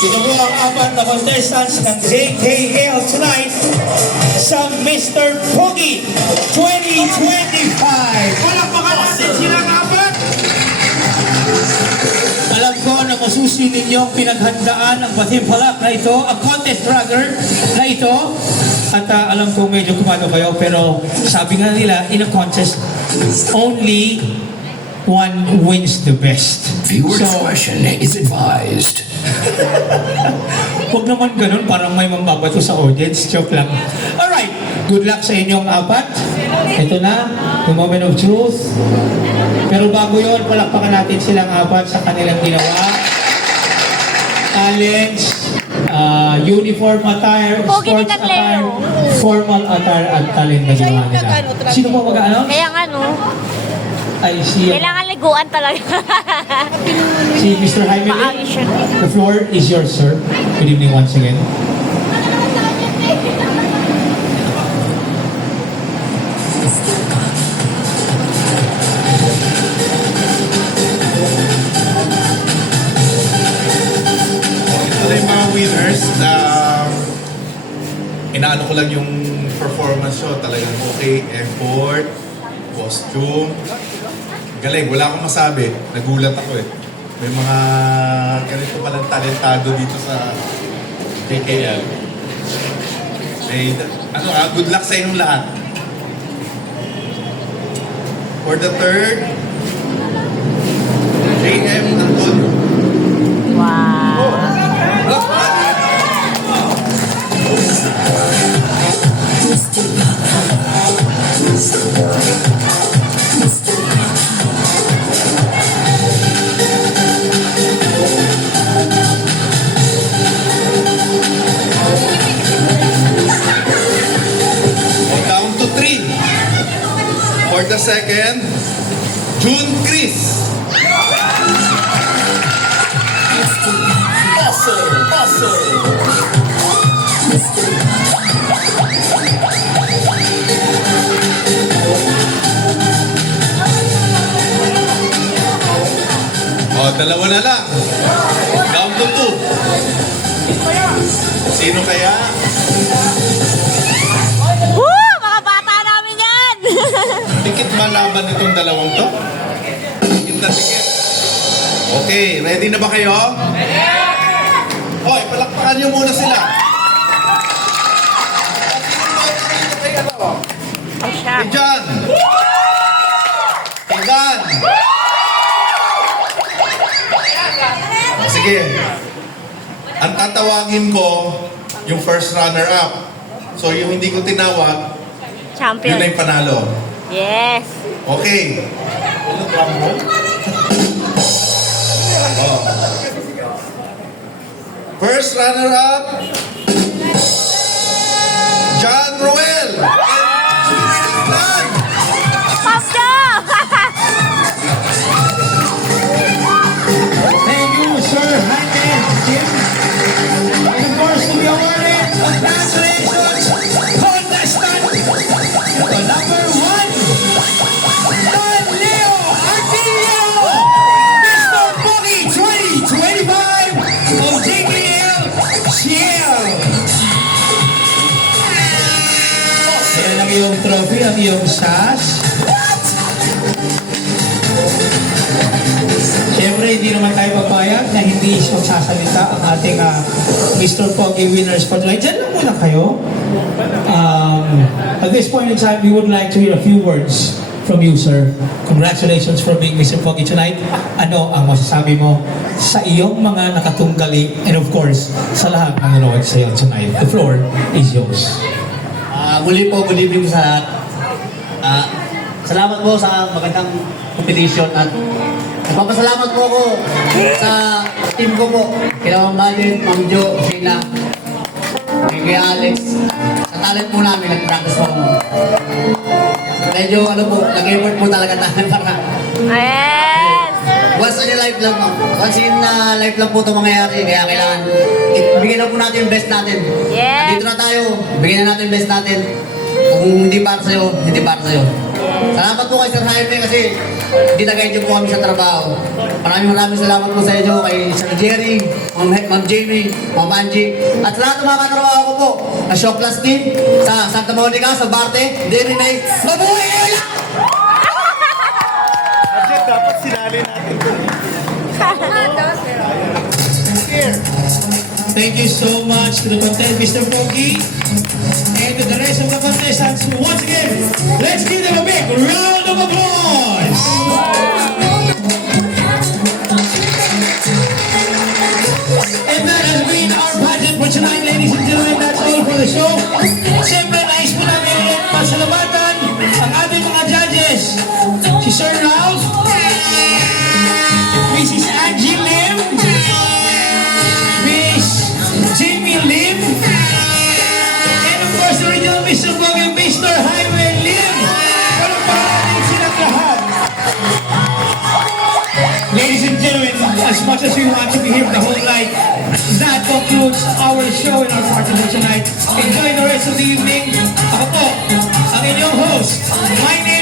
Sino po ang apat na contestants ng JKL tonight sa Mr. Pogi 2025? Palakpakan natin silang apat! Alam ko na masusi ninyong pinaghandaan ang patimpalak na ito, ang contest dragger na ito. At alam ko medyo kumano kayo, pero sabi nga nila, in a contest, only one wins the best. Viewer discretion is advised. Huwag naman ganun, parang may mambabato sa audience. Joke lang. Alright, good luck sa inyong apat. Ito na, the moment of truth. Pero bago yun, palakpakan natin silang apat sa kanilang ginawa. Challenge, uniform attire, sports attire, formal attire, at talent na ginawa nila. Sino po mag-ano? Kaya nga, no? Ay, si... Kailangan liguan talaga. Si Mr. Jaime. Maayos siya. The floor is yours, sir. Good evening once again. Ito na yung mga winners na inaano ko lang yung performance show. Talagang okay, effort, costume. Galing, wala akong masabi. Nagulat ako eh. May mga ganito palang talentado dito sa JKL. May, good luck sa inyong lahat. For the third, JM Antonio. Wow. Down to 3. For the second, June Chris. Dalawa na lang. Down to 2. Sino kaya? Woo! Mga bata namin yan! Dikit malaban itong dalawang to? Dikit na dikit. Okay, ready na ba kayo? Hoy, palakpakan niyo muna sila. Ay, siya. Hey, John! Hey, John! Sige. Ang tatawagin ko, yung first runner-up. So, yung hindi ko tinawag, yun Champion. na yung panalo. Yes. Okay. Oh. First runner-up, John Roel. Pasta! Thank you, Sir Jaime Jim. And of course, to be awarded, congratulations, contestant, the number 1, Don Leo Artilio, Mr. Pogi 2025 of JKL Ciel. Ayan ang iyong trophy, ang iyong sash. Siyempre, hindi naman tayo papayag na hindi magsasalita ang ating Mr. Pogi winners for tonight. Diyan lang muna kayo. At this point in time, we would like to hear a few words from you, sir. Congratulations for being Mr. Pogi tonight. Ano ang masasabi mo sa iyong mga nakatunggali and of course, sa lahat ng nanonood sa iyo tonight? The floor is yours. Muli po, good evening sa lahat. Salamat po sa magandang competition at nagpapasalamat po ako sa team ko po. Kila Ma'am Malin, Ma'am Jo, Sheila, kay Alex. Sa talent po namin, nag-practice po ako. Medyo nag-effort po talaga tayo para Yes! once in a life lang po. Once in a life lang po ito mangyayari. Kaya kailangan, bigyan na po natin yung best natin. Yes! Dito na tayo, bigyan na natin yung best natin. Kung hindi para sa'yo, hindi para sa'yo. Yes! Salamat po kay Sir Jaime kasi dinagay niyo po kami sa trabaho. Maraming salamat po sa inyo kay Sir Jerry, Ma'am Jamie, Ma'am Angie, at sa lahat ng mga katrabaho ko po sa Show Plus Team, sa Santa Monica, sa Barte, Dairy Night. Mabuhay kayo lang! Ajay, dapat sinali natin ito. Thank you so much to the contest, Mr. Pogi, and to the rest of the contestants. Once again, let's give them a big round of applause. And that has been our pageant for tonight, ladies and gentlemen. That's all for the show. Siyempre, nais po namin ulit pasalamatan ang ating mga judges. Si Sir Ralph, Mrs. Angie Lim, Miss Jamie Lim, and of course, the original Mr. Pogi, Mr. Jaime Lim. Walang parating silang lahat. Ladies and gentlemen, as much as we want to be here the whole night, that concludes our show and our party for tonight. Enjoy the rest of the evening. Ako po, ang inyong host. My name